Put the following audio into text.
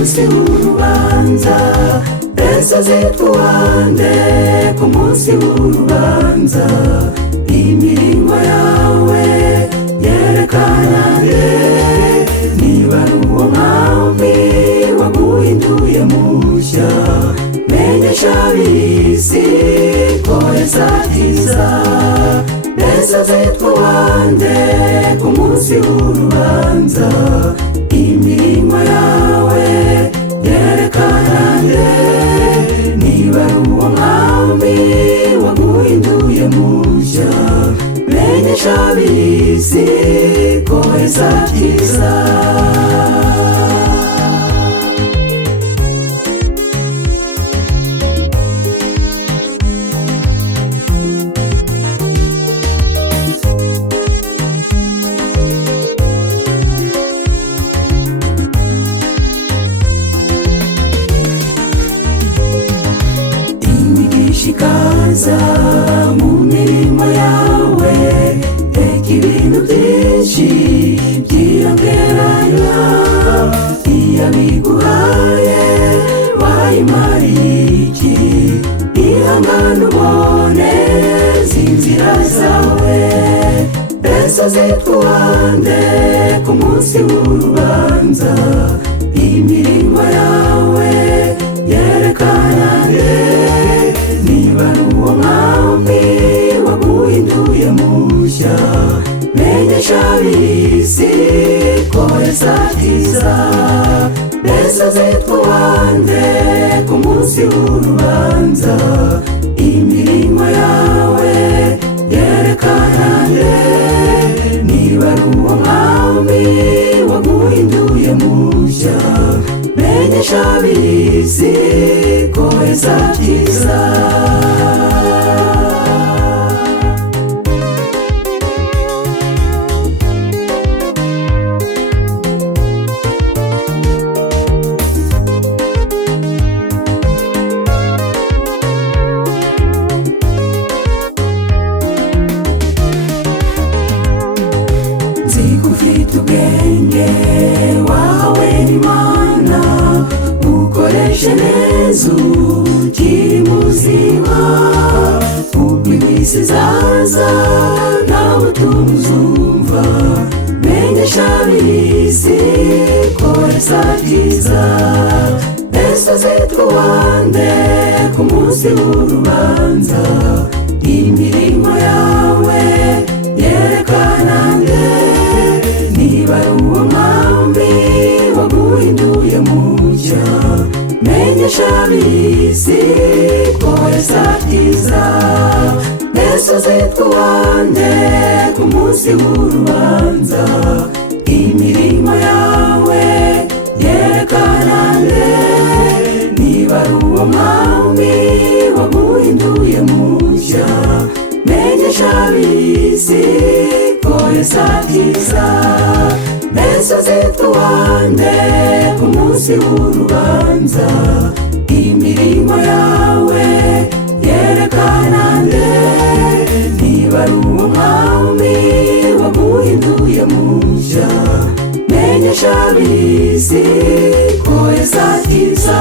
munsi w'urubanza. Mbese zitwa uwande ku munsi w'urubanza? Imirimo yawe yerekana nde? Niba ari uwo mwami waguhinduye mushya, menyesha ab'isi ko Yesu akiza. Mbese zitwa uwande ku munsi w'urubanza? Imirimo yawe yerekana nde? Niba ari uwo mwami waguhinduye mushya, menyesha ab'isi ko Yesu akiza. Ikaza mu mirimo yawe, reka ibintu byinshi byiyongeranya. Iyo abiguhaye wayimariye iki? Ihangane ubone inzira zawe. Mbese zitwa uwande ku munsi w'urubanza? Imirimo yawe yerekana nde? Niba ari uwo mwami waguhinduye mushya, menyesha ab'isi ko Yesu akiza. Mbese zitwa uwande ku munsi w'urubanza? Imirimo yawe yerekana nde? Niba ari uwo mwami waguhinduye mushya, menyesha ab'isi ko Yesu akiza. Ufite ubwenge wahawe n'Imana, ukoreshe neza ukiri muzima. Ubwo iminsi izaza nawe utuzumva, menyesha ab'isi ko Yesu akiza. Mbese zitwa uwande ku munsi w'urubanza? Imirimo yawe yerekana nde? Niba ari uwo mwami waguhinduye mushya, menyesha ab'isi ko Yesu akiza. Mbese zitwa uwande ku munsi w'urubanza? Imirimo yawe yerekana nde? Niba ari uwo mwami waguhinduye mushya, menyesha ab'isi ko Yesu akiza. Mbese zitwa uwande ku munsi w'urubanza? Imirimo yawe yerekana nde? Niba ari uwo mwami waguhinduye mushya, menyesha ab'isi ko Yesu akiza.